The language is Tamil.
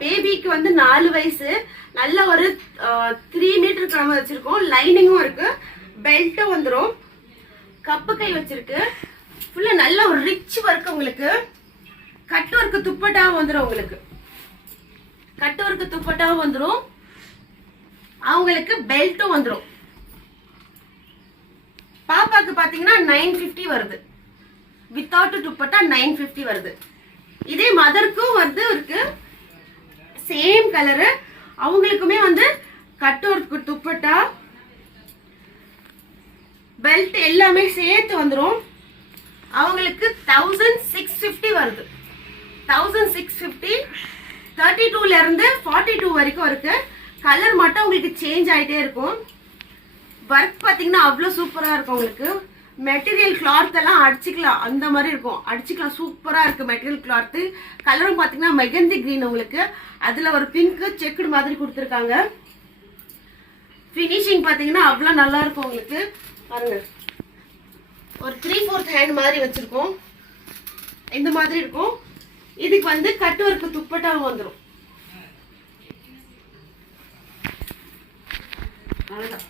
பேபிக்கு வந்து 4 வயசு, நல்ல ஒரு 3 மீட்டர் கிராம வச்சிருக்கோம். லைனிங்கும் இருக்கு, பெல்ட்டும் வந்துடும், கப்பு கை வச்சிருக்கு. ஃபுல்லா நல்ல ஒரு ரிச் ஒர்க். உங்களுக்கு கட் ஒர்க் துப்பட்டாவும் வந்துடும். உங்களுக்கு கட் ஒர்க் துப்பட்டாவும் வந்துடும். அவங்களுக்கு பெல்ட்டும் வந்துடும். பாப்பாக்கு பாத்தீங்கன்னா 950 வருது. வித்தவுட் துப்பட்டா 950 வருது. இதே மதருக்கும் வந்து இருக்கு, சேம் கலரு. அவங்களுக்குமே வந்து கட் ஒர்க் துப்பட்டா பெல்ட் எல்லாமே சேர்த்து வந்துடும். அவங்களுக்கு 1650 வருது. 1650 32ல இருந்து 42 வரைக்கும் இருக்கு. கலர் மட்டும் உங்களுக்கு சேஞ்ச் ஆயிட்டே இருக்கும். ஒர்க் பாத்தீங்கன்னா அவ்வளவு சூப்பரா இருக்கும். உங்களுக்கு மெட்டீரியல் கிளாத் எல்லாம் அடிச்சுக்கலாம், அந்த மாதிரி இருக்கும். அடிச்சுக்கலாம், சூப்பரா இருக்கு மெட்டீரியல் கிளாத். கலரும் பாத்தீங்கன்னா மெகந்தி கிரீன். உங்களுக்கு அதுல ஒரு பிங்க் செக்குடு மாதிரி கொடுத்துருக்காங்க. பினிஷிங் பாத்தீங்கன்னா அவ்வளவு நல்லா இருக்கும். உங்களுக்கு பாருங்க, ஒரு 3/4 ஹேண்ட் மாதிரி வச்சிருக்கோம். இந்த மாதிரி இருக்கும். இதுக்கு வந்து கட் ஒர்க் துப்பட்டாவும் வந்துடும். அவ்வளவுதான்.